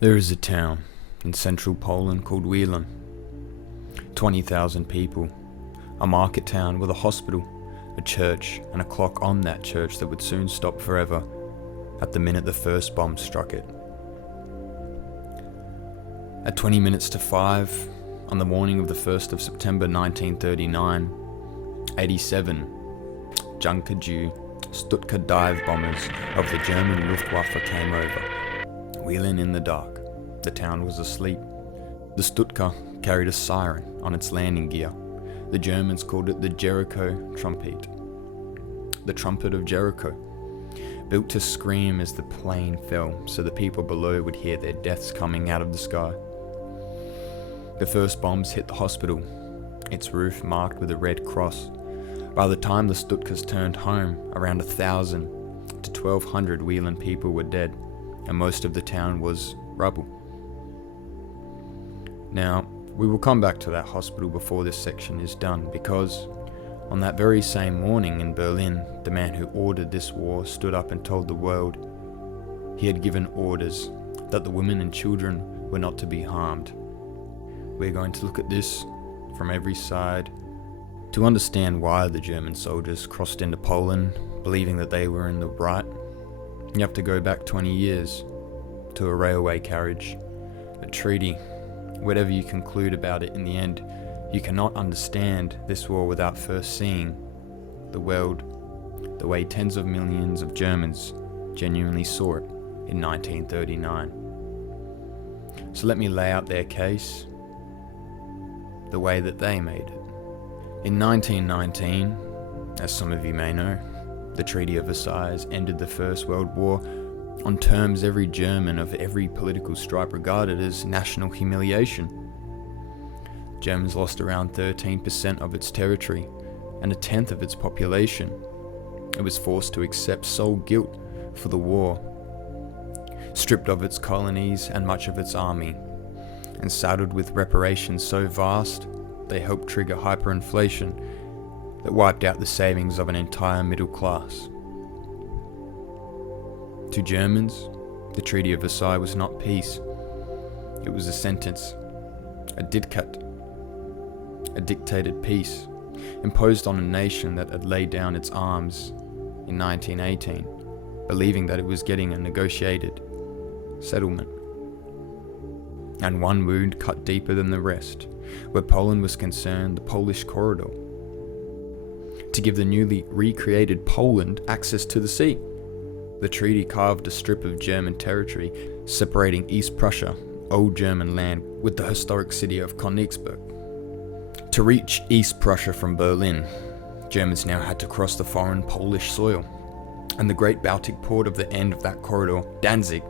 There is a town in central Poland called Whelan. 20,000 people. A market town with a hospital, a church, and a clock on that church that would soon stop forever at the minute the first bomb struck it. At 20 minutes to 5, on the morning of the 1st of September 1939, 87 Junker-Jew Stuttgart dive bombers of the German Luftwaffe came over. Wheeling in the dark. The town was asleep. The Stuttgart carried a siren on its landing gear. The Germans called it the Jericho trumpet. The trumpet of Jericho. Built to scream as the plane fell so the people below would hear their deaths coming out of the sky. The first bombs hit the hospital, its roof marked with a red cross. By the time the Stuttgarts turned home, around 1,000 to 1,200 Wheeling people were dead, and most of the town was rubble. Now, we will come back to that hospital before this section is done, because on that very same morning in Berlin, the man who ordered this war stood up and told the world he had given orders that the women and children were not to be harmed. We're going to look at this from every side to understand why the German soldiers crossed into Poland, believing that they were in the right. You have to go back 20 years to a railway carriage, a treaty. Whatever you conclude about it in the end, you cannot understand this war without first seeing the world the way tens of millions of Germans genuinely saw it in 1939. So let me lay out their case the way that they made it. In 1919, as some of you may know, the Treaty of Versailles ended the First World War on terms every German of every political stripe regarded as national humiliation. Germans lost around 13% of its territory and 1/10 of its population. It was forced to accept sole guilt for the war, stripped of its colonies and much of its army, and saddled with reparations so vast they helped trigger hyperinflation that wiped out the savings of an entire middle class. To Germans, the Treaty of Versailles was not peace. It was a sentence, a diktat, a dictated peace, imposed on a nation that had laid down its arms in 1918, believing that it was getting a negotiated settlement. And one wound cut deeper than the rest. Where Poland was concerned, the Polish corridor, to give the newly recreated Poland access to the sea. The treaty carved a strip of German territory separating East Prussia, old German land, with the historic city of Königsberg. To reach East Prussia from Berlin, Germans now had to cross the foreign Polish soil, and the great Baltic port of the end of that corridor, Danzig.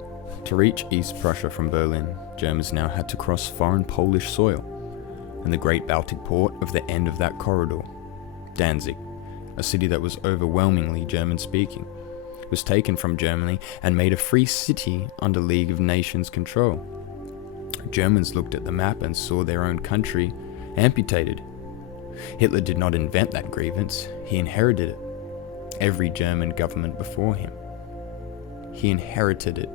To reach East Prussia from Berlin, Germans now had to cross foreign Polish soil, and the great Baltic port of the end of that corridor, Danzig, a city that was overwhelmingly German-speaking, was taken from Germany and made a free city under League of Nations control. Germans looked at the map and saw their own country amputated. Hitler did not invent that grievance, he inherited it. Every German government before him. He inherited it.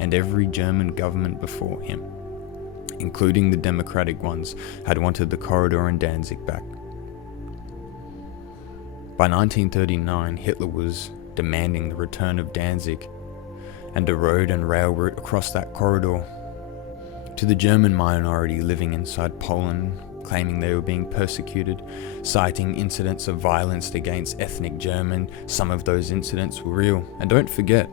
And every German government before him, including the democratic ones, had wanted the corridor in Danzig back. By 1939, Hitler was demanding the return of Danzig and a road and rail route across that corridor. To the German minority living inside Poland, claiming they were being persecuted, citing incidents of violence against ethnic German, some of those incidents were real. And don't forget,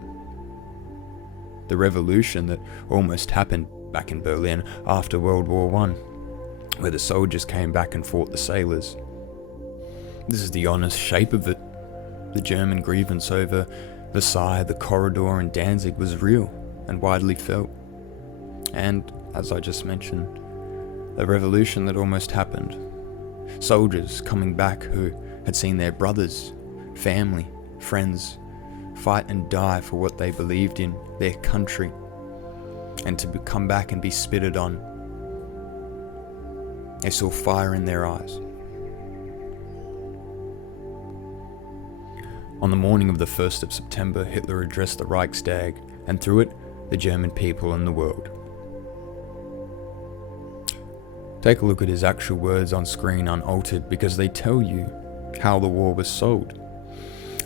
the revolution that almost happened back in Berlin after World War I, where the soldiers came back and fought the sailors. This is the honest shape of it. The German grievance over Versailles, the corridor, and Danzig was real and widely felt. And, as I just mentioned, the revolution that almost happened. Soldiers coming back who had seen their brothers, family, friends fight and die for what they believed in, their country, and to come back and be spitted on. They saw fire in their eyes. On the morning of the 1st of September, Hitler addressed the Reichstag, and through it, the German people and the world. Take a look at his actual words on screen unaltered, because they tell you how the war was sold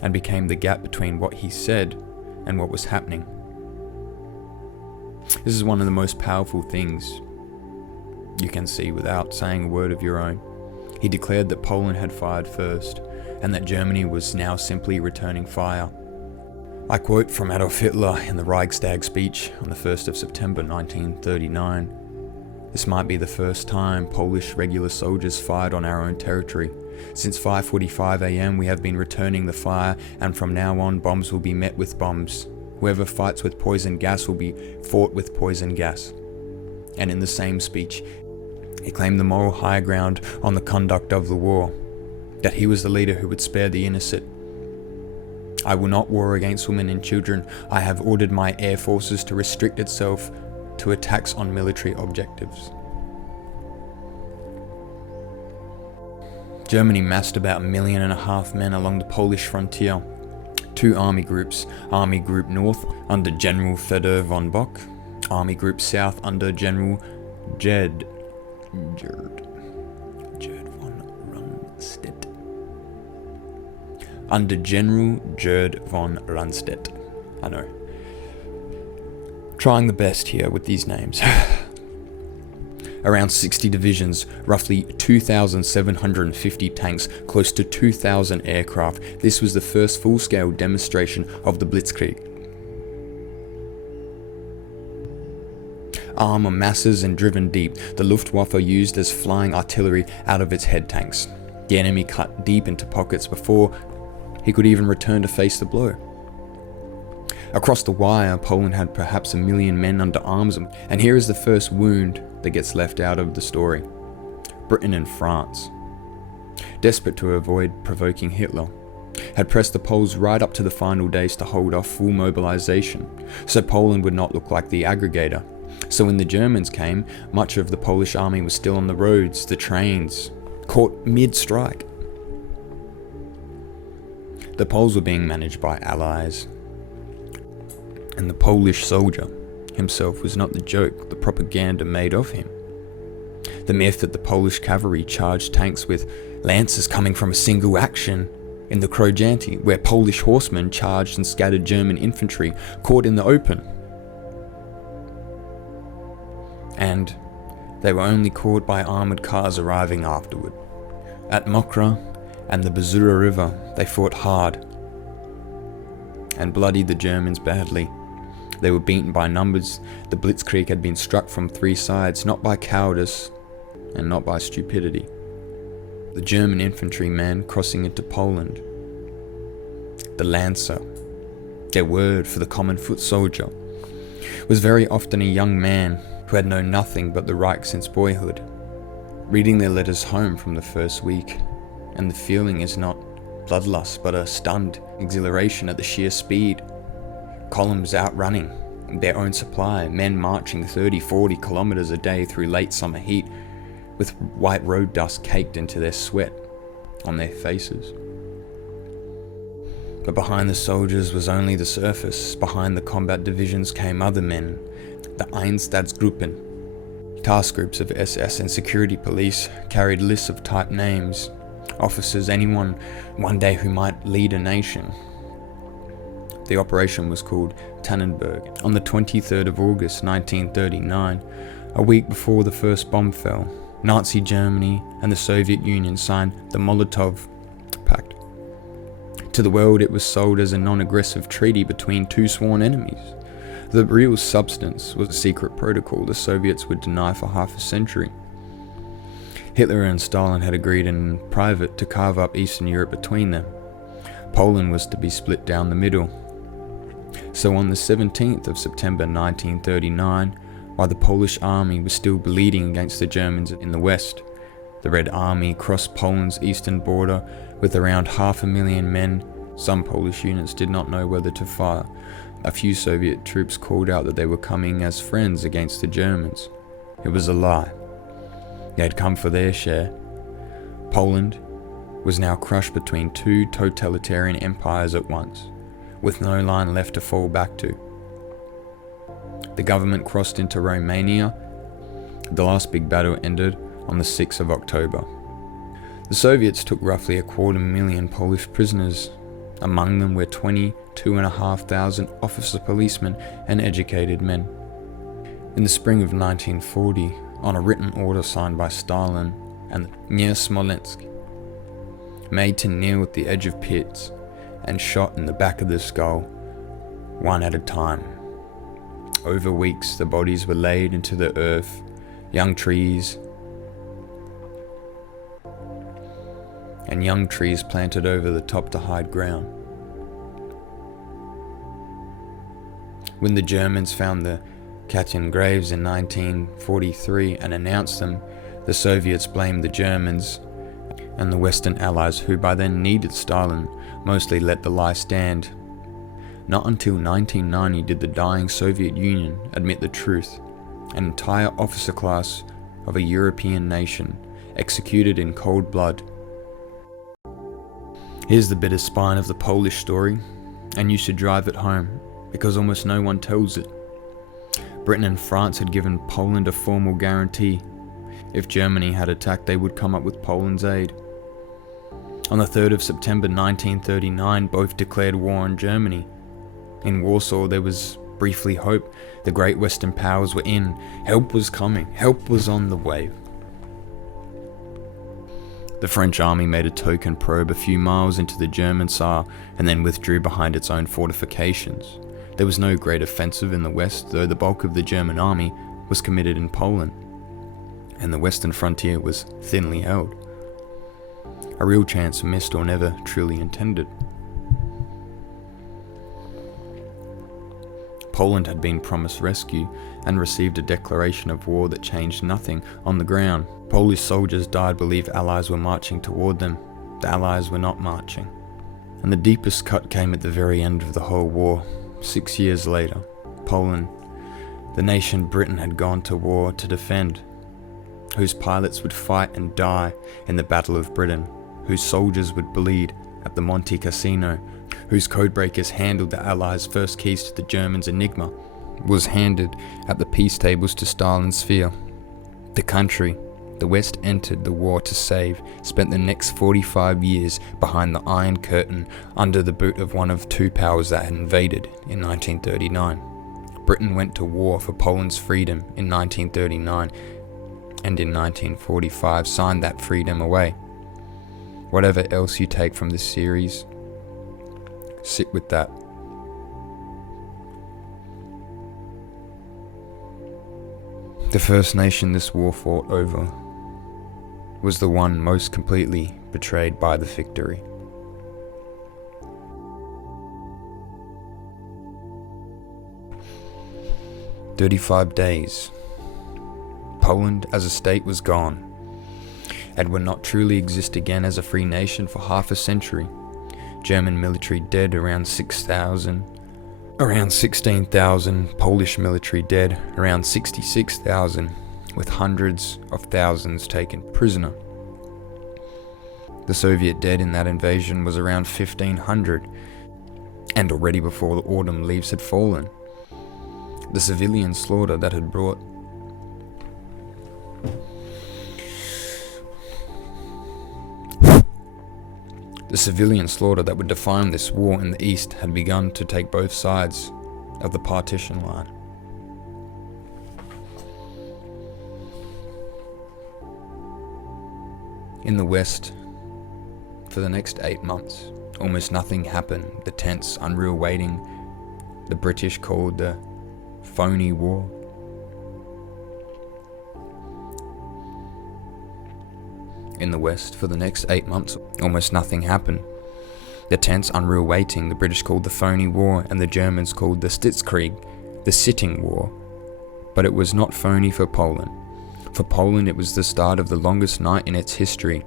and became the gap between what he said and what was happening. This is one of the most powerful things you can see without saying a word of your own. He declared that Poland had fired first and that Germany was now simply returning fire. I quote from Adolf Hitler in the Reichstag speech on the 1st of September 1939. "This might be the first time Polish regular soldiers fired on our own territory. Since 5:45 a.m. we have been returning the fire, and from now on bombs will be met with bombs. Whoever fights with poison gas will be fought with poison gas." And in the same speech, he claimed the moral high ground on the conduct of the war, that he was the leader who would spare the innocent. "I will not war against women and children. I have ordered my air forces to restrict itself to attacks on military objectives." Germany massed about 1.5 million men along the Polish frontier. 2 army groups, Army Group North under General Fedor von Bock, Army Group South under General Gerd von Rundstedt. Under General Gerd von Rundstedt. I know. Trying the best here with these names. Around 60 divisions, roughly 2,750 tanks, close to 2,000 aircraft. This was the first full-scale demonstration of the blitzkrieg. Armed masses and driven deep, the Luftwaffe used as flying artillery out of its head tanks. The enemy cut deep into pockets before he could even return to face the blow. Across the wire, Poland had perhaps 1 million men under arms, and here is the first wound that gets left out of the story. Britain and France, desperate to avoid provoking Hitler, had pressed the Poles right up to the final days to hold off full mobilization, so Poland would not look like the aggregator. So when the Germans came, much of the Polish army was still on the roads, the trains, caught mid-strike. The Poles were being managed by allies, and the Polish soldier himself was not the joke the propaganda made of him. The myth that the Polish cavalry charged tanks with lances coming from a single action in the Krojanti, where Polish horsemen charged and scattered German infantry caught in the open. And they were only caught by armoured cars arriving afterward. At Mokra and the Bazura River, they fought hard and bloodied the Germans badly. They were beaten by numbers. The blitzkrieg had been struck from 3 sides, not by cowardice and not by stupidity. The German infantryman crossing into Poland, the Lancer, their word for the common foot soldier, was very often a young man who had known nothing but the Reich since boyhood, reading their letters home from the first week, and the feeling is not bloodlust but a stunned exhilaration at the sheer speed. Columns outrunning their own supply, men marching 30-40 kilometers a day through late summer heat, with white road dust caked into their sweat on their faces. But behind the soldiers was only the surface. Behind the combat divisions came other men, the Einsatzgruppen. Task groups of SS and security police carried lists of typed names, officers, anyone one day who might lead a nation. The operation was called Tannenberg. On the 23rd of August 1939, a week before the first bomb fell, Nazi Germany and the Soviet Union signed the Molotov Pact. To the world it was sold as a non-aggressive treaty between 2 sworn enemies. The real substance was a secret protocol the Soviets would deny for half a century. Hitler and Stalin had agreed in private to carve up Eastern Europe between them. Poland was to be split down the middle. So on the 17th of September 1939, while the Polish army was still bleeding against the Germans in the west, the Red Army crossed Poland's eastern border with around 500,000 men. Some Polish units did not know whether to fire. A few Soviet troops called out that they were coming as friends against the Germans. It was a lie. They had come for their share. Poland was now crushed between 2 totalitarian empires at once, with no line left to fall back to. The government crossed into Romania. The last big battle ended on the 6th of October. The Soviets took roughly 250,000 Polish prisoners. Among them were 22,500 officer policemen and educated men. In the spring of 1940, on a written order signed by Stalin and near Smolensk, made to kneel at the edge of pits and shot in the back of the skull, one at a time. Over weeks, the bodies were laid into the earth, young trees planted over the top to hide ground. When the Germans found the Katyn graves in 1943 and announced them, the Soviets blamed the Germans, and the Western Allies, who by then needed Stalin, mostly let the lie stand. Not until 1990 did the dying Soviet Union admit the truth. An entire officer class of a European nation executed in cold blood. Here's the bitter spine of the Polish story, and you should drive it home, because almost no one tells it. Britain and France had given Poland a formal guarantee. If Germany had attacked, they would come up with Poland's aid. On the 3rd of September 1939, both declared war on Germany. In Warsaw, there was briefly hope. The great Western powers were in. Help was coming. Help was on the way. The French army made a token probe a few miles into the German Saar and then withdrew behind its own fortifications. There was no great offensive in the west, though the bulk of the German army was committed in Poland, and the western frontier was thinly held. A real chance missed or never truly intended. Poland had been promised rescue and received a declaration of war that changed nothing on the ground. Polish soldiers died believe Allies were marching toward them. The Allies were not marching. And the deepest cut came at the very end of the whole war. 6 years later, Poland, the nation Britain had gone to war to defend, whose pilots would fight and die in the Battle of Britain, whose soldiers would bleed at the Monte Cassino, whose codebreakers handled the Allies' first keys to the Germans' enigma, was handed at the peace tables to Stalin's sphere. The country the West entered the war to save spent the next 45 years behind the Iron Curtain under the boot of one of two powers that had invaded in 1939. Britain went to war for Poland's freedom in 1939 and in 1945 signed that freedom away. Whatever else you take from this series, sit with that. The first nation this war fought over was the one most completely betrayed by the victory. "35 days. Poland as a state was gone, and would not truly exist again as a free nation for half a century. German military dead around 6,000. Around 16,000 Polish military dead, around 66,000, with hundreds of thousands taken prisoner. The Soviet dead in that invasion was around 1,500, and already before the autumn leaves had fallen. The civilian slaughter that had brought The civilian slaughter that would define this war in the East had begun to take both sides of the partition line. In the West, for the next 8 months, almost nothing happened. The tense, unreal waiting the British called the phony war. In the West, for the next 8 months, almost nothing happened. The tense, unreal waiting the British called the phony war and the Germans called the blitzkrieg, the sitting war. But it was not phony for Poland. For Poland, it was the start of the longest night in its history.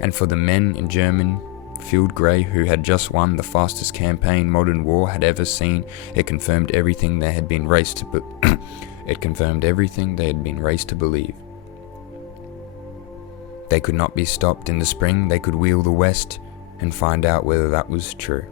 And for the men in German field grey who had just won the fastest campaign modern war had ever seen, it confirmed everything they had been raised to believe. They could not be stopped in the spring. They could wheel the West and find out whether that was true.